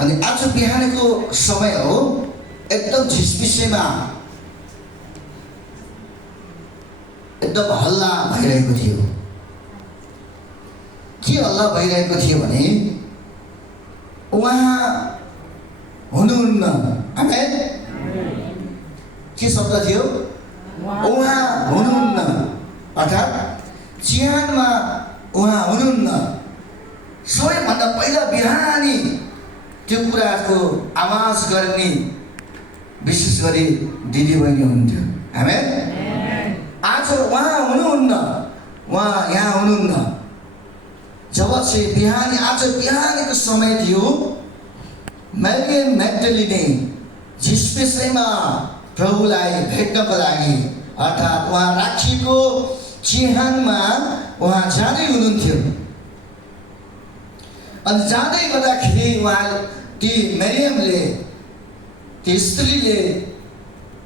अनि आज बिहानको समय हो, एकदम झिसमिसेमा एकदम हल्ला भइरहेको थियो। के हल्ला भइरहेको थियो भने उहाँ हुनुहुन्न। आमेन। के शब्द थियो? उहाँ हुनुहुन्न, अर्थात् चिहानमा उहाँ हुनुहुन्न। सबैभन्दा पहिला बिहानी त्यो कुराको आवाज गर्ने विशेष गरी दिदीबहिनी हुन्थ्यो। आमेन। आज उहाँ हुनुहुन्न, उहाँ यहाँ हुनुहुन्न। जब चाहिँ बिहानी, आज बिहानीको समय थियो, मरियम म्याग्दलिनी झिसमिसैमा प्रभुलाई भेट्नको लागि, अर्थात् उहाँ राखिएको चिहानमा उहाँ जाँदै हुनुहुन्थ्यो। अनि जाँदै गर्दाखेरि उहाँ ती मरियमले, ती स्त्रीले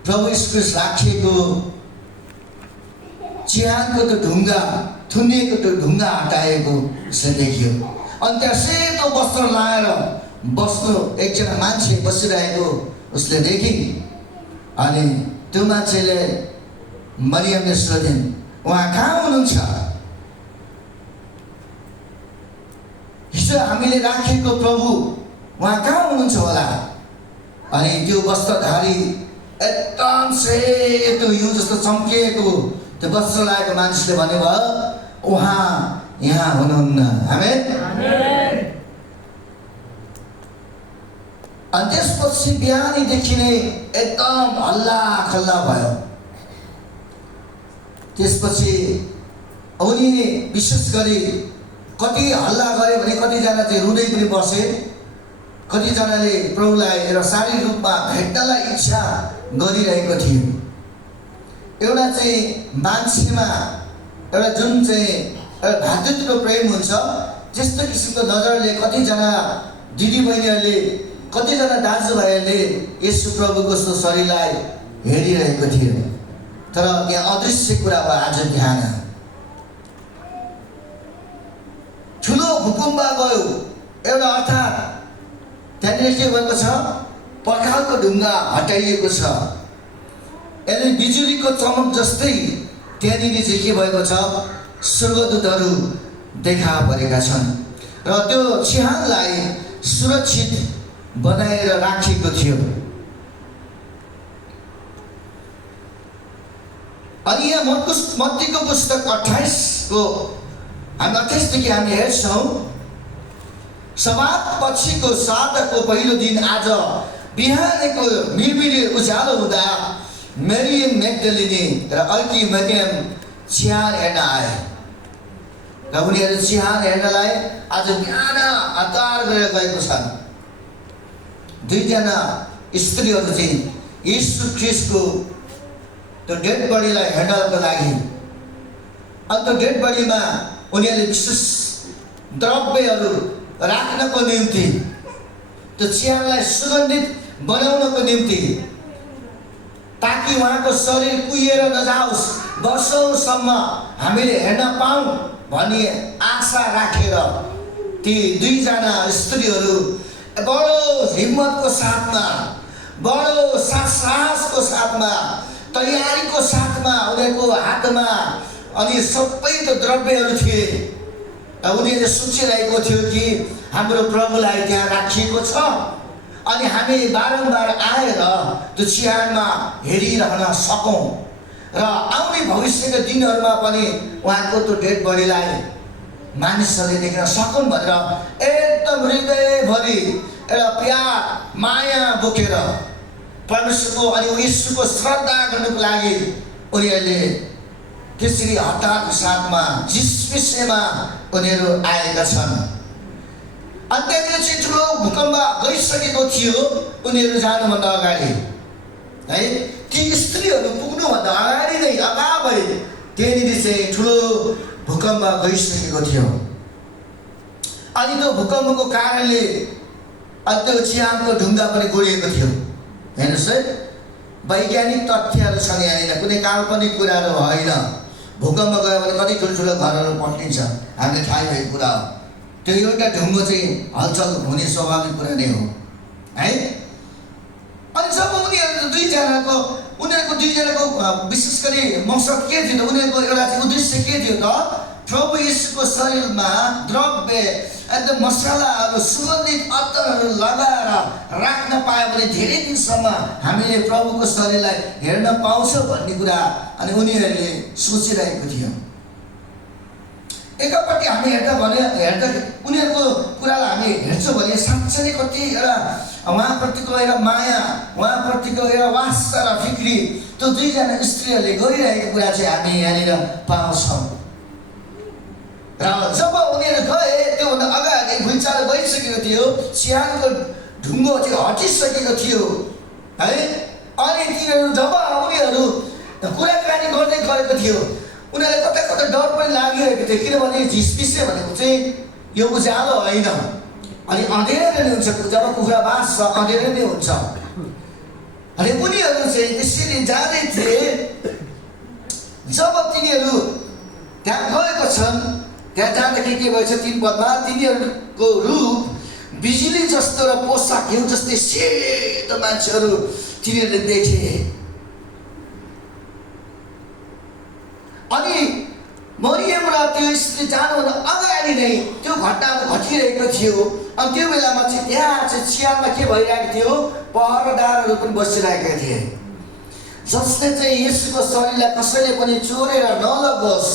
प्रभु यीशु राखिएको चिहानको त्यो ढुङ्गा, थुनिएको त्यो ढुङ्गा हटाएको उसले देखियो। अनि त्यहाँ सेतो वस्त्र लाएर बस्नु एकजना मान्छे बसिरहेको उसले देखि। अनि त्यो मान्छेले मरियमले सोधिन्, उहाँ कहाँ हुनुहुन्छ? हिजो हामीले राखेको प्रभु उहाँ कहाँ हुनुहुन्छ होला? अनि त्यो वस्त्रधारी एकदम सेतो हिउँ जस्तो चम्किएको त्यो वस्त्र लगाएको मान्छेले भन्नुभयो, उहाँ यहाँ हुनुहुन्न। आमेन। अनि त्यसपछि बिहानीदेखि नै एकदम हल्ला खल्ला भयो। त्यसपछि उनी विशेष गरी कति हल्ला गरे भने कतिजना चाहिँ रुँदै पनि बसे, कतिजनाले प्रभुलाई एउटा शारीरिक रूपमा भेट्नलाई इच्छा गरिरहेको थियो। एउटा चाहिँ मान्छेमा एउटा जुन चाहिँ एउटा भातृत्व प्रेम हुन्छ, त्यस्तो किसिमको नजरले कतिजना दिदीबहिनीहरूले, कतिजना दाजुभाइहरूले यसु प्रभुको शरीरलाई हेरिरहेको थियो। तर यहाँ अदृश्य कुरा भयो। आज बिहान ठुलो भूकम्प गयो एउटा, अर्थात् त्यहाँनिर के भएको छ? पर्खालको ढुङ्गा हटाइएको छ। यदि बिजुलीको चमक जस्तै त्यहाँनिर चाहिँ के भएको छ? स्वर्गदूतहरू देखा परेका छन् र त्यो चिहानलाई सुरक्षित बनाएर राखिएको थियो। अनि यहाँ मत्तीको पुस्तक 28 देखि हामी हेर्छौँ, सब्बात पछिको साताको पहिलो दिन आज बिहानको मिरमिरे उज्यालो हुँदा मरियम म्याग्दलिनी र अर्की मरियम चिहान हेर्न आए। र उनीहरू चिहान हेर्नलाई आज बिहान हतार गरेर गएको छन्। दुईजना स्त्रीहरू चाहिँ यीशु ख्रीष्टको त्यो डेड बडीलाई हेर्नको लागि, अनि त्यो डेड बडीमा उनीहरूले विशेष द्रव्यहरू राख्नको निम्ति, त्यो चिहानलाई सुगन्धित बनाउनको निम्ति, ताकि उहाँको शरीर कुहिएर नजाओस्, वर्षौँसम्म हामीले हेर्न पाऊँ भन्ने आशा राखेर ती दुईजना स्त्रीहरू बडो हिम्मतको साथमा, बडो साहसको साथमा, तयारीको साथमा उनीहरूको हातमा अनि सबै त्यो द्रव्यहरू थिए। उनीहरूले सोचिरहेको थियो कि हाम्रो प्रभुलाई त्यहाँ राखिएको छ, अनि हामी बारम्बार आएर त्यो चिहानमा हेरिरहन सकौँ र आउने भविष्यका दिनहरूमा पनि उहाँको त्यो डेड बडीलाई मानिसहरूले देख्न सकुन् भनेर एकदम हृदयभरि एउटा प्यार माया बोकेर परमेश्वरको अनि यीशुको श्रद्धा गर्नुको लागि उनीहरूले त्यसरी हतारको साथमा झिसमिसेमा उनीहरू आएका छन्। अनि त्यहाँनिर चाहिँ ठुलो भूकम्प गइसकेको थियो उनीहरू जानुभन्दा अगाडि, है। ती स्त्रीहरू पुग्नुभन्दा अगाडि नै अगावै त्यहाँनिर चाहिँ ठुलो भूकम्प गइसकेको थियो। अनि त्यो भूकम्पको कारणले त्यो चिहानको ढुङ्गा पनि गोडिएको थियो। हेर्नुहोस् है, वैज्ञानिक तथ्यहरू छन् यहाँनिर, कुनै काल्पनिक कुराहरू होइन। भूकम्प गयो भने कति ठुल्ठुलो घरहरू पल्टिन्छ, हामीलाई थाहै भएको कुरा हो। त्यो एउटा ढुङ्गो चाहिँ हलचल हुने स्वाभाविक कुरा नै हो है। अनि जब उनीहरूको दुईजनाको विशेष गरी मकसद के थियो, उनीहरूको एउटा चाहिँ उद्देश्य के थियो त, प्रभु यीशुको शरीरमा द्रव्य एकदम मसलाहरू सुगन्धित अत्तरहरू लगाएर राख्न पायो भने धेरै दिनसम्म हामीले प्रभुको शरीरलाई हेर्न पाउँछ भन्ने कुरा अनि उनीहरूले सोचिरहेको थियो। एकपट्टि हामी हेर्दा उनीहरूको कुरालाई हामी हेर्छौँ भने साँच्चै नै कति एउटा उहाँप्रतिको एउटा माया, उहाँप्रतिको एउटा वास्ता र फिक्री त्यो दुईजना स्त्रीहरूले गरिरहेको कुरा चाहिँ हामी यहाँनिर पाउँछौँ। र जब उनीहरू गए त्योभन्दा अगाडि भुइँचालो गइसकेको थियो, चिहानको ढुङ्गो चाहिँ हटिसकेको थियो है। अनि तिनीहरू जब उनीहरू कुराकानी गर्दै गरेको थियो, उनीहरूलाई कता कता डर पनि लागिरहेको थियो, किनभने झिसपिसे भनेको चाहिँ यो उज्यालो होइन, अनि अँधेरो नै हुन्छ। जब कुखुरा बाँच्छ अँधेरो नै हुन्छ। अनि उनीहरू चाहिँ त्यसरी जाँदै थिए। जब तिनीहरू त्यहाँ गएको छन्, त्यहाँ जाँदाखेरि के भएछ 3 पदमा, तिनीहरूको रूप बिजुली जस्तो र पोसाक हिउँ जस्तै सेतो मान्छेहरू तिनीहरूले देखे। अनि मरियम र त्यो स्त्री जानुभन्दा अगाडि नै त्यो घटनाहरू घटिरहेको थियो। अनि त्यो बेलामा चाहिँ त्यहाँ चाहिँ चिहानमा के भइरहेको थियो, पहरादारहरू पनि बसिरहेका थिए, जसले चाहिँ यसुको शरीरलाई कसैले पनि चोरेर नलगोस्,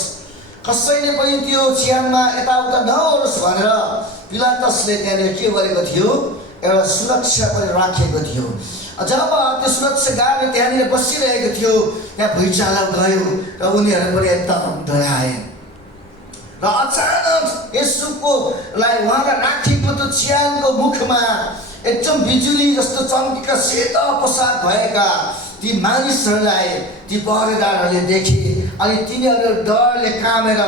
कसैले पनि त्यो चिहानमा यताउता नहोस् भनेर पिलातसले त्यहाँनिर के गरेको थियो, एउटा सुरक्षा पनि राखेको थियो। जब त्यो सुरक्षा गार्ड त्यहाँनिर बसिरहेको थियो, त्यहाँ भुइँचालो गयो र उनीहरू पनि एकदम डराए। र अचानक यसुको उहाँलाई राखेको त्यो चिहानको मुखमा एकदम बिजुली जस्तो चम्केका सेता पोसाक भएका ती मानिसहरूलाई ती पहरेदारहरूले देखे। अनि तिनीहरू डरले कामेर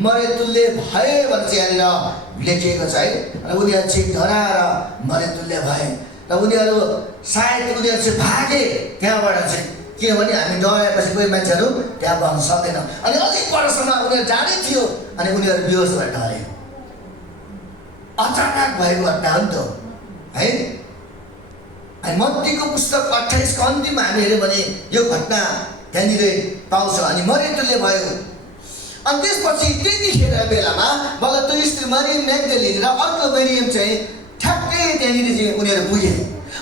मरेतुल्य भए भनेर चाहिँ यहाँनिर लेखिएको छ है। र उनीहरू चाहिँ डराएर मरेतुल्य भए र उनीहरू सायद उनीहरू चाहिँ भागे त्यहाँबाट चाहिँ, किनभने हामी डराएपछि कोही मान्छेहरू त्यहाँ बस्न सक्दैन। अनि अलिक परसम्म उनीहरू जाँदै थियो अनि उनीहरू बेहोस भएर डरे। अचानक भएको घटना हो नि त है। अनि मत्तीको पुस्तक 28 को अन्तिममा हामी हेऱ्यौँ भने यो घटना त्यहाँनिर पाउँछ। अनि मरेतुल्य भयो। अनि त्यसपछि त्यतिखेर बेलामा बल्ल त्यो स्त्री मरियम म्याग्दलिनी र अर्को मरियम चाहिँ ठ्याक्कै त्यहाँनिर चाहिँ उनीहरू पुगे।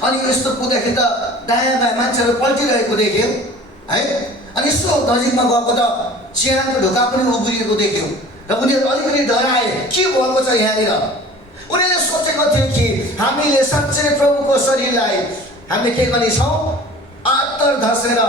अनि यस्तो पुग्दाखेरि त दायाँ बायाँ मान्छेहरू पल्टिरहेको देख्यो है। अनि यसो नजिकमा गएको त चिहानको ढोका पनि उब्रिएको देख्यो र उनीहरू अलिकति डराए, के भएको छ यहाँनिर। उनीहरूले सोचेको थियो कि हामीले साँच्चै प्रभुको शरीरलाई हामीले के गर्नेछौँ, अत्तर घसेर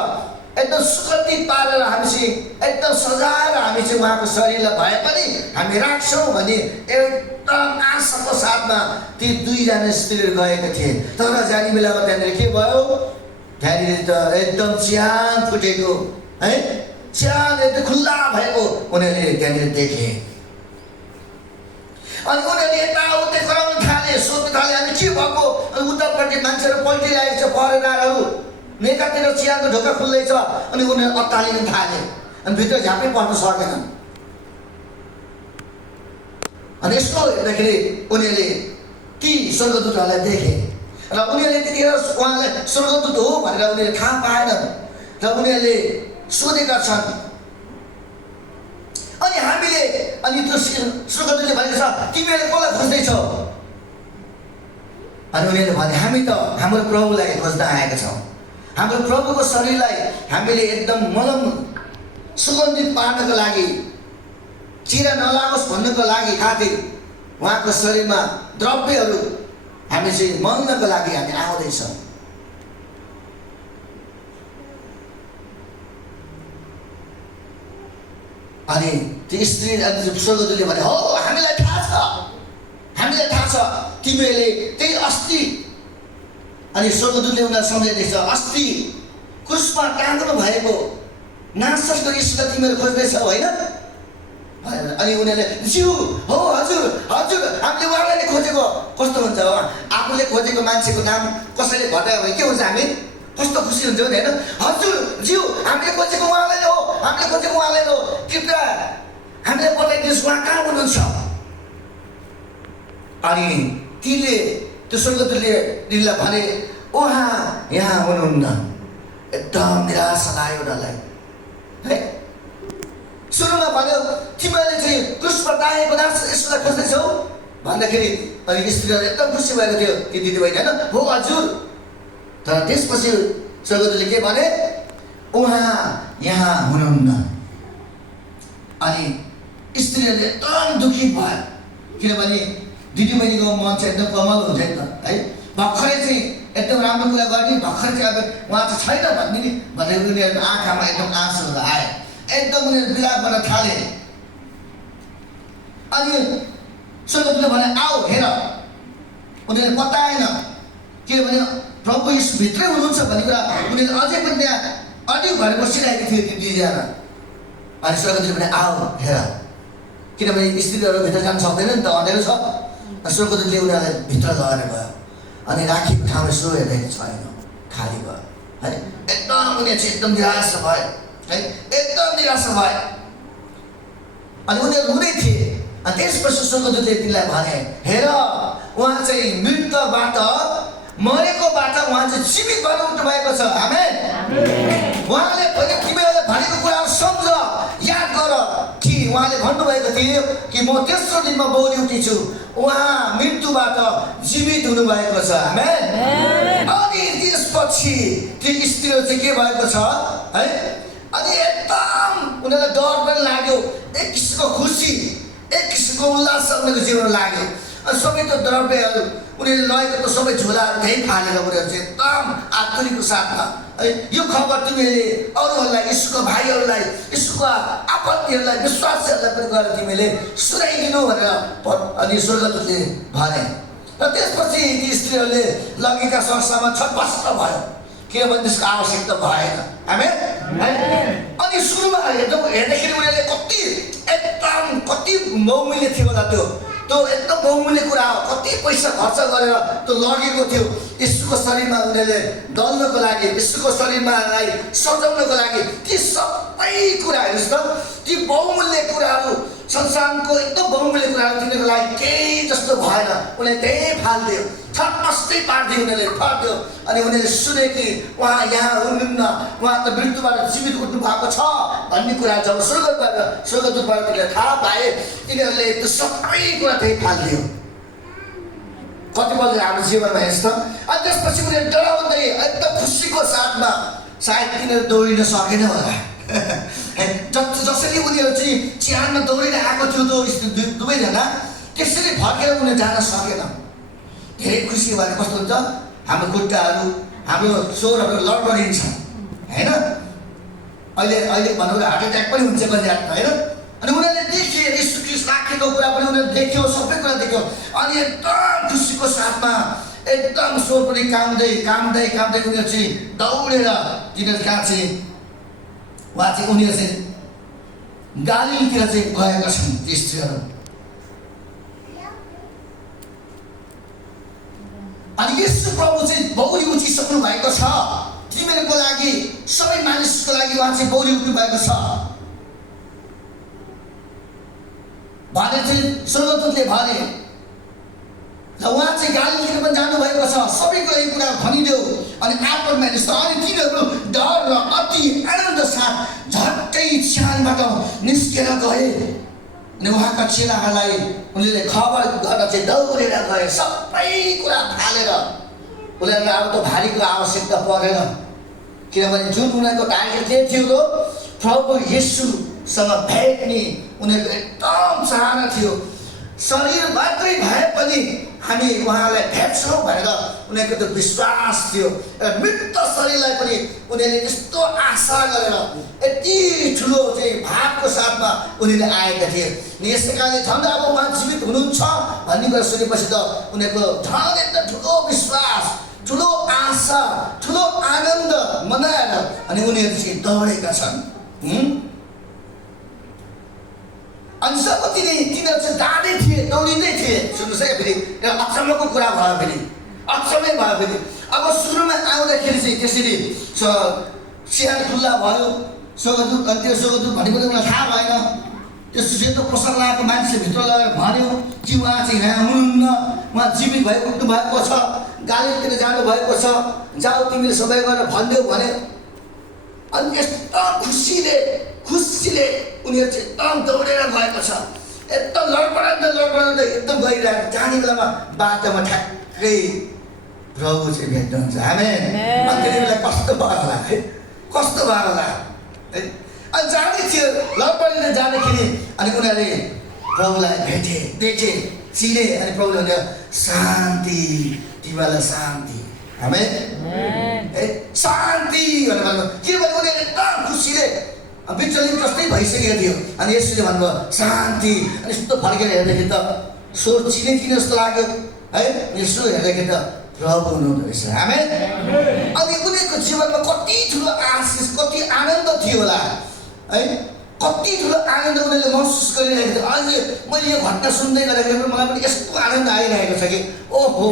एकदम सुगन्धित पारेर हामी चाहिँ एकदम सजाएर हामी चाहिँ उहाँको शरीरलाई भए पनि हामी राख्छौँ भन्ने एकदम आशाको साथमा ती दुईजना स्त्रीहरू गएका थिए। तर जाने बेलामा त्यहाँनिर के भयो, त्यहाँनिर त एकदम चिहान फुटेको है, चिहान एकदम खुल्ला भएको उनीहरूले त्यहाँनिर देखे। अनि उनीहरूले यताउता कराउन थाले, सोध्न थाले अनि के भएको। अनि उतापट्टि मान्छेहरू पल्टिरहेको छ, पहरेदारहरू एकातिर चिहानको ढोका खुल्दैछ। अनि उनीहरू अत्तालिन थाले अनि भित्र झापै पर्न सकेनन्। अनि यस्तो हेर्दाखेरि उनीहरूले ती स्वर्गदूतहरूलाई देखे र उनीहरूले त्यतिखेर उहाँलाई स्वर्गदूत हो भनेर उनीहरूले थाहा पाएनन् र उनीहरूले सोधेका छन्। अनि हामीले अनि त्यो स्वर्गदूतले भनेको छ, तिमीहरूले कसलाई खोज्दैछौ? अनि उनीहरूले भने, हामी त हाम्रो प्रभुलाई खोज्न आएका छौँ। हाम्रो प्रभुको शरीरलाई हामीले एकदम मलम सुगन्धित पार्नको लागि, चिरा नलागोस् भन्नको लागि खातिर उहाँको शरीरमा द्रव्यहरू हामी चाहिँ मल्नको लागि हामी आउँदैछौँ। अनि त्यो स्त्री स्वर्गदूतले भने, हो हामीलाई थाहा छ, हामीलाई थाहा छ तिमीहरूले त्यही अस्ति। अनि स्वर्गदूतले उनीहरूलाई सम्झाइदिएछ, अस्ति क्रुसमा टाँग्नु भएको नासरको यीशुलाई तिमीहरू खोज्दैछौ होइन? अनि उनीहरूले ज्यू हो हजुर हजुर हामीले उहाँलाई नै खोजेको। कस्तो हुन्छ हो, आफूले खोजेको मान्छेको नाम कसैले बतायो भने के हुन्छ, हामी कस्तो खुसी हुन्छौँ नि होइन। हजुर ज्यू हामीले खोजेको उहाँलाई नै हो, हामीले खोजेको उहाँलाई नै हो, कृपया हामीलाई बताइदिनुहोस् उहाँ कहाँ हुनुहुन्छ। अनि तिनले त्यो स्वर्गदूतले तिनलाई भने उहाँ यहाँ हुनुहुन्न। एकदम निराशा लाग्यो उनीहरूलाई है। सुरुमा भन्यो तिमीहरूले चाहिँ क्रुसमा टाँगेको यसोलाई खोज्दैछौ भन्दाखेरि अनि स्त्रीहरू एकदम खुसी भएको थियो ती दिदीबहिनी होइन। हो हजुर। तर त्यसपछि स्वर्गदूतले के भने उहाँ यहाँ हुनुहुन्न। अनि स्त्रीहरूले एकदम दुखी भयो किनभने दिदीबहिनीको मन चाहिँ एकदम कमल हुन्छ नि त है। भर्खरै चाहिँ एकदम राम्रो कुरा गर्ने भर्खरै चाहिँ अब उहाँ चाहिँ छैन भन्ने नि भनेर उनीहरूको आँखामा एकदम आँसुहरू आए। एकदम उनीहरू विलाप गर्न थाले। अनि स्वर्गदूतले भने आऊ हेर। उनीहरूले बताएन किनभने प्रभु यीशु भित्रै हुनुहुन्छ भन्ने कुरा उनीहरूले अझै पनि त्यहाँ अडिग भएर बसिरहेको थियो ती दुईजना। अनि स्वर्गदूतले भने आऊ हेर किनभने स्त्रीहरू भित्र जान सक्दैन नि त, अँध्यारो छ। स्वर्गदूतले उनीहरूलाई भित्र लगेर गयो अनि राखीको ठाउँ यसो हेर्दाखेरि छैन, खाली भयो है। एकदम उनीहरू चाहिँ एकदम निराशा भयो है, एकदम निराशा भयो। अनि उनीहरू रुँदै थिए। अनि त्यसपछि स्वर्गदूतले तिनलाई भने हेर उहाँ चाहिँ मृतबाट मरेकोबाट उहाँ चाहिँ जीवित भएर उठ्नु भएको छ। आमेन। उहाँले भने तिमीहरूले भनेको कुराहरू सम्झ, याद गर कि उहाँले भन्नुभएको थियो कि म तेस्रो दिनमा बौरी उठिन्छु। उहाँ मृत्युबाट जीवित हुनुभएको छ। आमेन। अनि त्यसपछि त्यो स्त्रीहरू चाहिँ के भएको छ है। अनि एकदम उनीहरूलाई डर पनि लाग्यो, एक किसिमको खुसी, एक किसिमको उल्लास उनीहरूको जीवन लाग्यो। अनि सबै त्यो द्रव्यहरू उनीहरूले लगेको त सबै झोलाहरू त्यहीँ फालेर उनीहरू चाहिँ एकदम आत्तरीको साथमा है यो खबर तिमीले अरूहरूलाई, यीशुको भाइहरूलाई, यीशुको आफन्तहरूलाई, विश्वासीहरूलाई पनि गएर तिमीले सुनाइदिनु भनेर अनि स्वर्गदूतले भने। र त्यसपछि ती स्त्रीहरूले लगेका संस्थामा छटपस्ट भयो किनभने त्यसको आवश्यकता भएन। आमेन। अनि सुरुमा हेर्दाखेरि उनीहरूले कति बहुमूल्य थियो होला त्यो एकदम बहुमूल्य कुरा हो। कति पैसा खर्च गरेर त्यो लगेको थियो यीशुको शरीरमा उनीहरूले दल्नको लागि, यीशुको शरीरमालाई सजाउनको लागि। ती सबै कुरा हेर्नुहोस् त, ती बहुमूल्य कुराहरू, संसारको एकदम बहुमूल्य कुराहरू तिनीहरूको लागि केही जस्तो भएन। उनीहरूले त्यही फालिदियो, छटपस्टै पारिदियो, उनीहरूले फालिदियो। अनि उनीहरूले सुने कि उहाँ यहाँ हुनुहुन्न, उहाँ त मृत्युबाट जीवित उठ्नु भएको छ भन्ने कुरा जब स्वर्गदूतबाट तिनीहरूले थाहा पाए तिनीहरूले त्यो सबै कुरा त्यही फालिदियो। कति बल्ल हाम्रो जीवनमा हेर्छ त। अनि त्यसपछि उनीहरू डराउँदै एकदम खुसीको साथमा सायद तिनीहरू दौडिन सकेन होला। जसरी उनीहरू चाहिँ चिहानमा दौडेर आएको थियो त्यो दुवैजना, त्यसरी फर्केर उनीहरू जान सकेन। धेरै खुसी भएर कस्तो हुन्छ, हाम्रो खुट्टाहरू, हाम्रो स्वरहरू लडबडिन्छ होइन। अहिले भनौँ हार्ट एट्याक पनि हुन्छ कतिजना होइन। अनि उनीहरूले देखे यीशु ख्रीष्ट राखेको कुरा पनि उनीहरूले देख्यो, सबै कुरा देख्यो। अनि एकदम खुसीको साथमा एकदम स्वर पनि कामदै उनीहरू चाहिँ दौडेर तिनीहरू कहाँ चाहिँ उहाँ चाहिँ उनीहरू चाहिँ गालीतिर चाहिँ गएका छन् ती स्त्रीहरू। अनि यीशु प्रभु चाहिँ बौरी उठिसक्नु भएको छ तिमीहरूको लागि, सबै मानिसको लागि उहाँ चाहिँ बौरी उठ्नु भएको छ भने चाहिँ स्वर्गदूतले भने। र उहाँ चाहिँ गालीतिर पनि जानुभएको छ, सबैको यो कुरा भनिदेऊ। अनि आत्मामा हेर्नुहोस् त, अनि तिनीहरू डर र अति आनन्द साथ झट्टै चिहानबाट निस्केर गए। अनि उहाँका चेलाहरूलाई उनीहरूले खबर गर्न चाहिँ दौडेर गए, सबै कुरा फालेर। उनीहरूलाई अब त भारीको आवश्यकता परेन किनभने जुन उनीहरूको टार्गेट के थियो प्रभु येशूसँग भेट्ने उनीहरूको एकदम चाहना थियो। शरीर मात्रै भए पनि हामी उहाँलाई भेट्छौँ भनेर उनीहरूको त्यो विश्वास थियो। मृत शरीरलाई पनि उनीहरूले यस्तो आशा गरेर यति ठुलो चाहिँ भावको साथमा उनीहरूले आएका थिए। यसै कारणले झन् अब उहाँ जीवित हुनुहुन्छ भन्ने कुरा सुनेपछि त उनीहरूको झन् एकदम ठुलो विश्वास, ठुलो आशा, ठुलो आनन्द मनाएर अनि उनीहरू चाहिँ दौडेका छन्। अनि जब तिनीहरू चाहिँ जाँदै थिए, दौडिँदै थिए। सुन्नुहोस् है, फेरि अचम्मको कुरा भयो, फेरि अचम्मै भयो। फेरि अब सुरुमा आउँदाखेरि चाहिँ त्यसरी चिहान खुल्ला भयो, स्वर्गदूत अनि त्यो स्वर्गदूत भनेको उनीहरूलाई थाहा भएन। त्यो सेतो पोसाक लगाएको मान्छे भित्र लगेर भन्यो कि उहाँ चाहिँ यहाँ हुनुहुन्न, उहाँ जीवित भएर उठ्नु भएको छ, गालीतिर जानुभएको छ, जाऊ तिमीले सबै गरेर भनिदेऊ भने। अनि एकदम खुसीले उनीहरू चाहिँ एकदम दौडेर गएको छ, एकदम लडपडाउँदै एकदम गइरहेको। जाने बेलामा बाटोमा ठ्याक्कै प्रभु चाहिँ भेट्नुहुन्छ। आमेन। अनि त्यति बेला कस्तो भयो होला है, कस्तो भयो होला है। अनि जाने थियो, लडपडीले जाँदाखेरि अनि उनीहरूले प्रभुलाई देखे, चिने। अनि प्रभुले भन्यो शान्ति, तिमीलाई शान्ति। आमेन। शान्ति भनेर भन्नु, किनभने उनीहरूले एकदम खुसीले विचलित जस्तै भइसकेको थियो। अनि यसरी भन्नुभयो शान्ति। अनि यस्तो फर्केर हेर्दाखेरि त स्वर चिने जस्तो लाग्यो है। यसो हेर्दाखेरि त प्रभु हुनुहुँदो रहेछ। आमेन। अनि उनीहरूको जीवनमा कति ठुलो आशिष, कति आनन्द थियो होला है, कति ठुलो आनन्द उनीहरूले महसुस गरिरहेको थियो। अहिले मैले यो घटना सुन्दै गर्दाखेरि मलाई पनि यस्तो आनन्द आइरहेको छ कि ओहो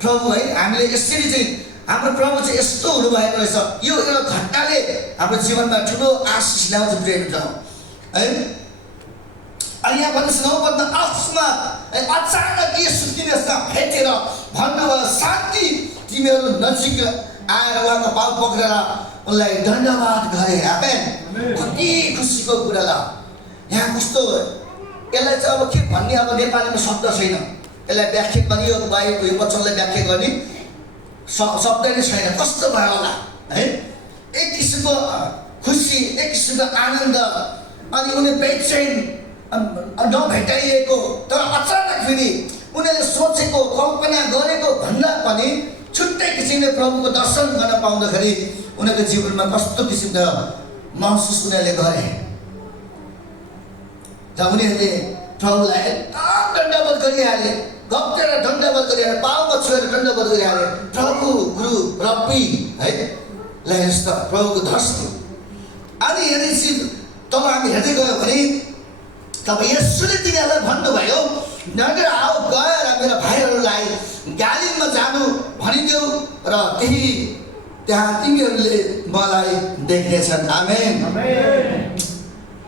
प्रभु है, हामीले यसरी चाहिँ हाम्रो प्रभु चाहिँ यस्तो हुनुभएको रहेछ। यो एउटा घटनाले हाम्रो जीवनमा ठुलो आशिष ल्याउँछ प्रेमित है। अनि यहाँ भन्नुहोस् 9 पदमा अचानक यसो तिनीहरूसँग भेटेर भन्नुभयो शान्ति, तिमीहरू नजिक आएर उहाँको पाउ पक्रेर उनलाई धन्यवाद गरे। आमेन। कति खुसीको कुरा ल। यहाँ कस्तो यसलाई चाहिँ अब के भन्ने, अब नेपालीमा शब्द छैन, यसलाई व्याख्या पनि यो वचनलाई व्याख्या गर्ने शब्द नै छैन। कस्तो भयो होला है। एक किसिमको खुसी, एक किसिमको आनन्द। अनि उनीहरू बेचैन नभेटाइएको, तर अचानक फेरि उनीहरूले सोचेको कल्पना गरेको भन्दा पनि छुट्टै किसिमले प्रभुको दर्शन गर्न पाउँदाखेरि उनीहरूको जीवनमा कस्तो किसिमको महसुस उनीहरूले गरे। र उनीहरूले प्रभुलाई एकदम दण्डवत गरिहाले, गप्तेर दण्डवत गरिहाले, पाउमा छोएर दण्डवत गरिहाले। प्रभु, गुरु, रब्बी है ल यस्तो प्रभुको दर्शन। अनि हेरेपछि तब हामी हेर्दै गयो भने तब यसुले तिनीहरूलाई भन्नुभयो नगर आऊ, गएर मेरा भाइहरूलाई गालीलमा जानु भनिदेऊ र त्यहाँ तिमीहरूले मलाई देख्नेछन्। आमेन।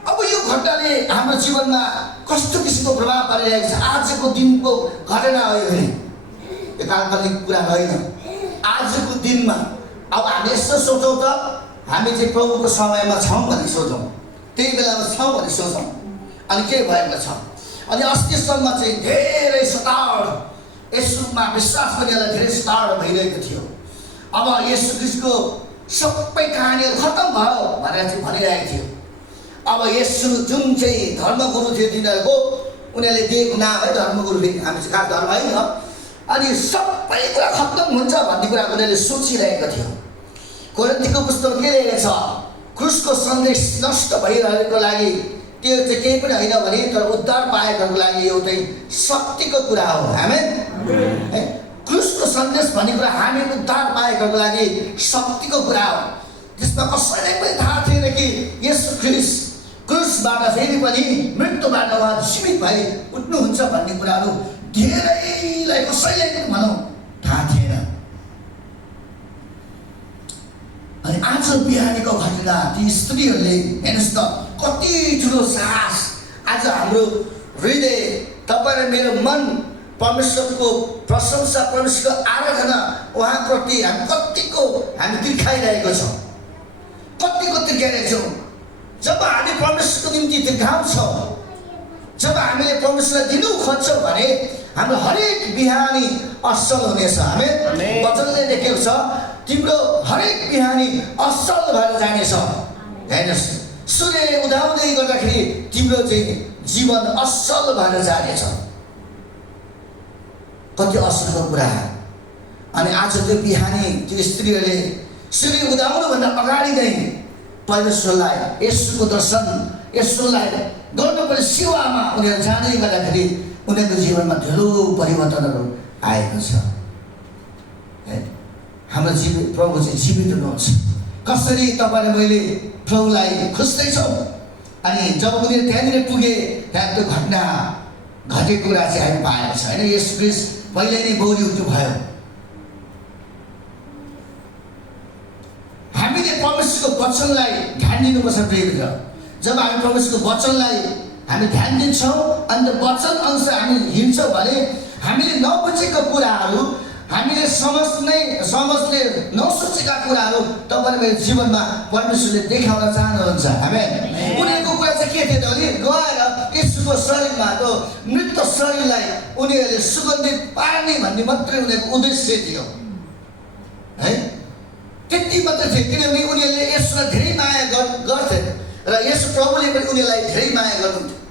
अब यो घटनाले हाम्रो जीवनमा कस्तो किसिमको प्रभाव पारिरहेको छ। आजको दिनको घटना हो यो भने, यो काल्पनिक कुरा होइन। आजको दिनमा अब हामी यस्तो सोचौँ त, हामी चाहिँ प्रभुको समयमा छौँ भने सोचौँ, त्यही बेलामा छौँ भने सोचौँ। अनि के भएको छ, अनि अस्तिसम्म चाहिँ धेरै सताड, यसुमा विश्वास गर्नेलाई धेरै सताड भइरहेको थियो। अब यसु ख्रीष्टको सबै कहानीहरू खत्तम भयो भनेर चाहिँ भनिरहेको थियो। अब यसु जुन चाहिँ धर्मगुरु थियो तिनीहरूको, उनीहरूले दिएको नाम है धर्मगुरु, हामी चाहिँ कहाँ धर्म होइन। अनि सबै कुरा खत्तम हुन्छ भन्ने कुरा उनीहरूले सोचिरहेको थियो। कोरिन्थीको पुस्तक के लेखेको छ, क्रुसको सन्देश नष्ट भइरहेको लागि त्यो चाहिँ केही पनि होइन भने, तर उद्धार पाएकोको लागि एउटै शक्तिको कुरा हो। आमेन। क्रुसको सन्देश भन्ने कुरा हामी उद्धार पाएकोको लागि शक्तिको कुरा हो। त्यसमा कसैलाई पनि थाहा थिएन कि यसु ख्रीष्ट क्रुसबाट फेरि पनि मृत्युबाट उहाँ जीवित भई उठ्नुहुन्छ भन्ने कुराहरू धेरैलाई कसैलाई पनि भनौँ थाहा थिएन। अनि आज बिहानीको घटना ती स्त्रीहरूले हेर्नुहोस् त कति ठुलो साहस। आज हाम्रो हृदय, तपाईँ र मेरो मन परमेश्वरको प्रशंसा, परमेश्वरको आराधना उहाँप्रति हामी कतिको हामी तिर्खाइरहेको छौँ, कतिको तिर्खाइरहेको छौँ। जब हामी परमेश्वरको निम्ति तिर्खाउँछौँ, जब हामीले परमेश्वरलाई दिनु खोज्छौँ भने हाम्रो हरेक बिहानी असल हुनेछ। हामी वचनले लेखेको छ तिम्रो हरेक बिहानी असल भएर जानेछ। हेर्नुहोस्, सूर्य उदाउँदै गर्दाखेरि तिम्रो चाहिँ जीवन असल भएर जानेछ। कति असलको कुरा। अनि आज त्यो बिहानी त्यो स्त्रीहरूले सूर्य उदाउनुभन्दा अगाडि नै परमेश्वरलाई, यसुको दर्शन, यसुलाई गर्नुपर्ने सेवामा उनीहरू जाँदै गर्दाखेरि उनीहरूको जीवनमा ठुलो परिवर्तनहरू आएको छ। हाम्रो प्रभु चाहिँ जीवित हुनुहुन्छ। कसरी तपाईँले मैले प्रभुलाई खोज्दैछौँ। अनि जब उनीहरू त्यहाँनिर पुगे, त्यहाँ त्यो घटना घटेको कुरा चाहिँ हामी पाएको छ होइन। यसु ख्रीष्ट पहिले नै बौरी उठ्नु भयो। हामीले परमेश्वरको वचनलाई ध्यान दिनुपर्छ प्रियमित्र। जब हामी परमेश्वरको वचनलाई हामी ध्यान दिन्छौँ अनि वचन अनुसार हामी हिँड्छौँ भने हामीले नबुझेका कुराहरू, हामीले समझले नसोचेका कुराहरू तपाईँ मेरो जीवनमा परमेश्वरले देखाउन चाहनुहुन्छ। आमेन। उनीहरूको कुरा चाहिँ के थियो भने गएर येशूको शरीरमा त्यो मृत शरीरलाई उनीहरूले सुगन्धित पार्ने भन्ने मात्रै उनीहरूको उद्देश्य थियो है। त्यति मात्रै थियो, किनभने उनीहरूले येशूलाई धेरै माया गर्थे र येशू प्रभुले पनि उनीहरूलाई धेरै माया गर्नुहुन्थ्यो।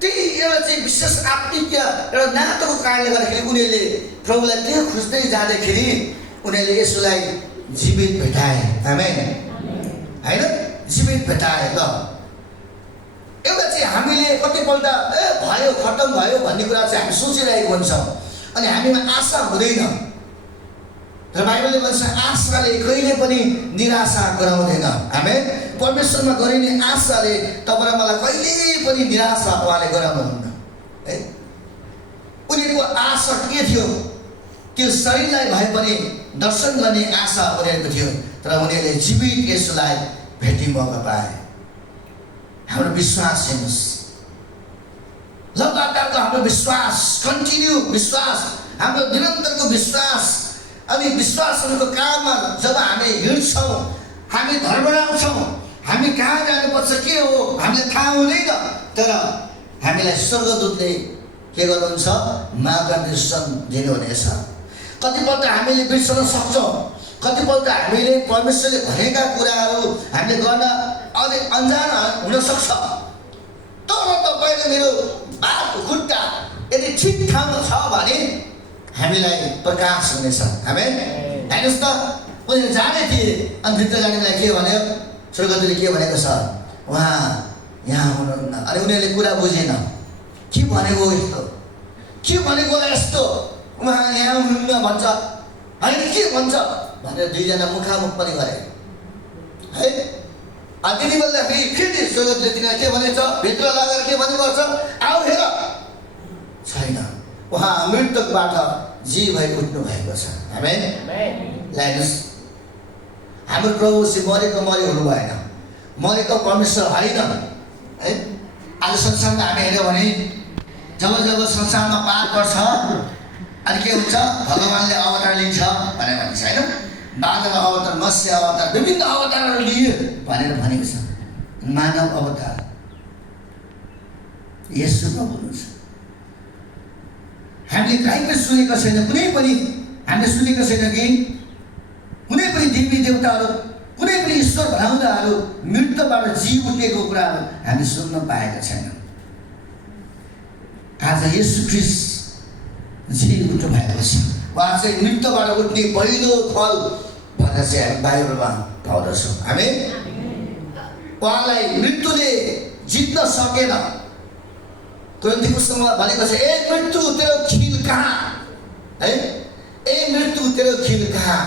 त्यही एउटा चाहिँ विशेष आत्मिक एउटा नाताको कारणले गर्दाखेरि उनीहरूले प्रभुलाई त्यो खोज्दै जाँदाखेरि उनीहरूले येशूलाई जीवित भेटाए। आमेन होइन, जीवित भेटाए। ल एउटा चाहिँ हामीले कतिपल्ट भयो खत्तम भयो भन्ने कुरा चाहिँ हामी सोचिरहेको हुन्छौँ अनि हामीमा आशा हुँदैन। र बाइबलले भन्छ आशाले कहिले पनि निराशा गराउँदैन। आमेन। परमेश्वरमा गरिने आशाले तपाईँ मलाई कहिले पनि निराशा उहाँले गराउनुहुन्न है। उनीहरूको आशा के थियो? त्यो शरीरलाई भए पनि दर्शन गर्ने आशा उनीहरूको थियो, तर उनीहरूले जीवित येशूलाई भेट्ने मौका पाए। हाम्रो विश्वास हेर्नुहोस्, लगातारको हाम्रो विश्वास, कन्टिन्यू विश्वास, हाम्रो निरन्तरको विश्वास अनि विश्वासहरूको काममा जब हामी हिँड्छौँ, हामी घर बनाउँछौँ, हामी कहाँ जानुपर्छ के हो हामीलाई थाहा हुँदैन, तर हामीलाई स्वर्गदूतले के गर्नुहुन्छ? मार्गदर्शन दिनुहुनेछ। कतिपल्ट हामीले बिर्सन सक्छौँ, कतिपल्ट हामीले परमेश्वरले भनेका कुराहरू हामीले गर्न अलि अन्जान हुनसक्छ, तर तपाईँले मेरो बात खुट्टा यदि ठिक ठाउँमा छ भने हामीलाई प्रकाश हुनेछ। आमेन। हेर्नुहोस् त, उनीहरू जाने थिए अनि भित्र जानेलाई के भन्यो? स्वर्गदूतले के भनेको छ? उहाँ यहाँ हुनुहुन्न। अनि उनीहरूले कुरा बुझेन, के भनेको यस्तो, के भनेको यस्तो, उहाँ यहाँ हुनुहुन्न भन्छ होइन के भन्छ भनेर दुईजना मुखामुख पनि गरे है। अनि त्यति बेला फेरि स्वर्गदूतले तिनीहरू के भनेछ? भित्र लगेर के भन्नुपर्छ? आऊ हेर। छैन, उहाँ मृतकबाट जी भई उठ्नु भएको छ। आमेन। हेर्नुहोस्, हाम्रो प्रभु चाहिँ मरेको हुनु भएन, मरेको परमेश्वर होइन है। आज संसारमा हामी हेऱ्यौँ भने जब जब संसारमा पाप गर्छ अनि के हुन्छ? भगवान्ले अवतार लिन्छ भनेर भनिन्छ होइन। बादल अवतार, मत्स्य अवतार, विभिन्न अवतारहरू लिए भनेर भनेको छ। मानव अवतार येशू प्रभु हुनुहुन्छ। हामीले कहीँ पनि सुनेको छैन, कुनै पनि हामीले सुनेको छैन कि कुनै पनि देवी देवताहरू, कुनै पनि ईश्वर भनाउँदाहरू मृत्युबाट जी उठेको कुराहरू हामी सुन्न पाएका छैनौँ। आज येशू ख्रीष्ट जी उठ्नु भएको छ। उहाँ चाहिँ मृत्युबाट उठ्ने पहिलो फल भनेर चाहिँ हामी बाइबलमा पाउँदछौँ। आमेन। उहाँलाई मृत्युले जित्न सकेन। कुरिन्थीकोसँग भनेको छ, ए मृत्यु तेरो खिल कहाँ है? ए मृत्यु तेरो खिल कहाँ?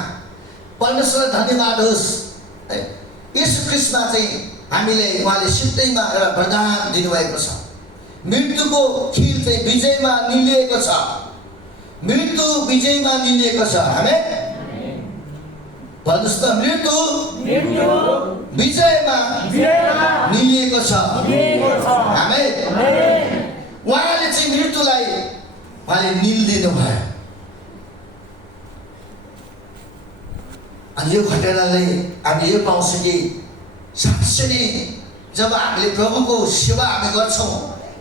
परमेश्वरलाई धन्यवाद होस् है। येशू ख्रीष्टमा चाहिँ हामीले उहाँले सिद्धैमा एउटा वरदान दिनुभएको छ। मृत्युको खिल चाहिँ विजयमा निलिएको छ। मृत्यु विजयमा निलिएको छ। आमेन। भन्नुहोस् त, मृत्यु विजयमा निलिएको छ। आमेन। उहाँले चाहिँ मृत्युलाई उहाँले निल्दिनु भयो। अनि यो घटनाले हामी यो पाउँछौँ कि साँच्चै नै जब हामीले प्रभुको सेवा हामी गर्छौँ,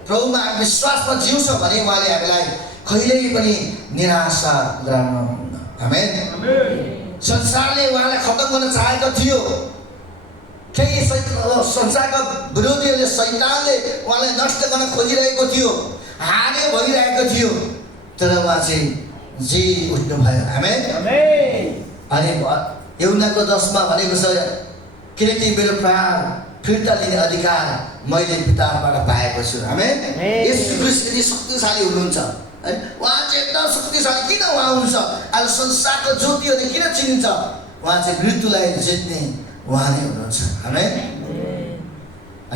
प्रभुमा हामी विश्वासमा जिउँछौँ भने उहाँले हामीलाई कहिल्यै पनि निराशा गराउनुहुन्न। आमेन। संसारले उहाँलाई खत्तम गर्न चाहेको थियो, केही संसारका विरोधीहरूले, शैतानले उहाँलाई नष्ट गर्न खोजिरहेको थियो, हारे भइरहेको थियो, तर उहाँ चाहिँ जी उठ्नु भयो। आमेन। अनि यूहन्नाको 10 भनेको छ, किनकि मेरो प्राण फिर्ता लिने अधिकार मैले पिताबाट पाएको छु। आमेन। येशू ख्रीष्ट यति शक्तिशाली हुनुहुन्छ, उहाँ चाहिँ एकदम शक्तिशाली। किन उहाँ हुन्छ? आज संसारको ज्योतिहरूले किन चिनिन्छ? उहाँ चाहिँ मृत्युलाई जित्ने उहाँ नै हुनुहुन्छ। आमेन।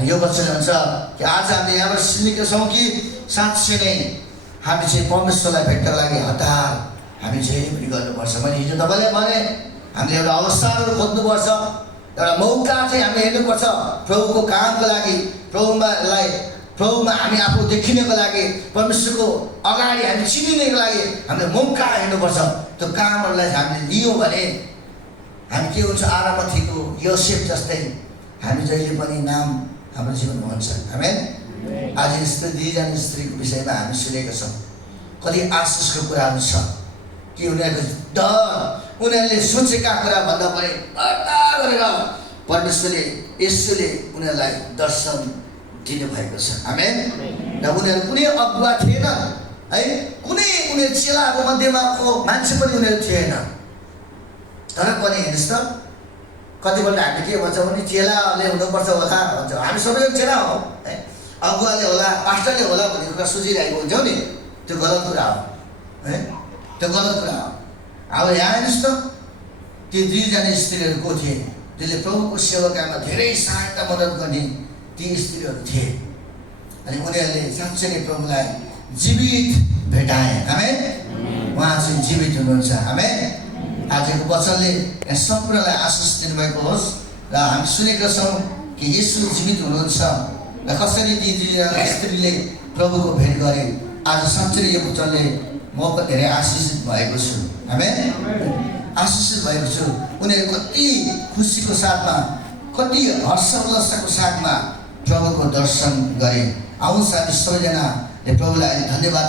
यो वचन हुन्छ कि आज हामी यहाँबाट सिक्नेका छौँ कि साँच्चै नै हामी चाहिँ परमेश्वरलाई भेट्नको लागि हतार हामी जे पनि गर्नुपर्छ। मैले हिजो तपाईँलाई भने हामीले एउटा अवसरहरू खोज्नुपर्छ, एउटा मौका चाहिँ हामी हेर्नुपर्छ प्रभुको कामको लागि, प्रभुमा हामी आफू देखिनको लागि, परमेश्वरको अगाडि हामी चिनिनको लागि हामीले मौका हेर्नुपर्छ। त्यो कामहरूलाई हामीले लियौँ भने हामी के हुन्छ, आरामथीको योसेफ जस्तै हामी जहिले पनि नाम हाम्रो जीवनमा हुन्छ। आमेन। आज यस्तो दुईजना स्त्रीको विषयमा हामी सुनेका छौँ। कति आशिषको कुराहरू छ कि उनीहरूको डर, उनीहरूले सोचेका कुरा भन्दा पनि व्रत गरेर परमेश्वरले, यसुले उनीहरूलाई दर्शन दिनुभएको छ। आमेन। र उनीहरू कुनै अगुवा थिएन है, कुनै उनीहरू चेलाहरू मध्येमा मान्छे पनि उनीहरू थिएन। तर पनि हेर्नुहोस् त, कतिपल्ट हामी के भन्छौँ भने चेलाले हुनुपर्छ होला भन्छ। हामी सबैको चेला हो है, अगुवाले होला, पास्टरले होला भन्ने कुरा सोचिरहेको हुन्छौँ नि। त्यो गलत कुरा हो है, त्यो गलत कुरा हो। अब यहाँ हेर्नुहोस् त, ती दुईजना स्त्रीहरू को थिए, त्यसले प्रभुको सेवाकामा धेरै सहायता मद्दत गर्ने ती स्त्रीहरू थिए। अनि उनीहरूले साँच्चै नै प्रभुलाई जीवित भेटाए। आमेन। उहाँ चाहिँ जीवित हुनुहुन्छ। आमेन। आजको वचनले सम्पूर्णलाई आशिष दिनुभएको होस्। र हामी सुनेका छौँ कि येशू जीवित हुनुहुन्छ र कसरी ती दुईजना स्त्रीले प्रभुको भेट गरे। आज साँच्चै यो वचनले म पनि धेरै आशिषित भएको छु। आमेन। आशिषित भएको छु। उनीहरू कति खुसीको साथमा, कति हर्ष उल्लासको साथमा प्रभुको दर्शन गरे। आउँछ हामी सबैजनाले प्रभुलाई धन्यवाद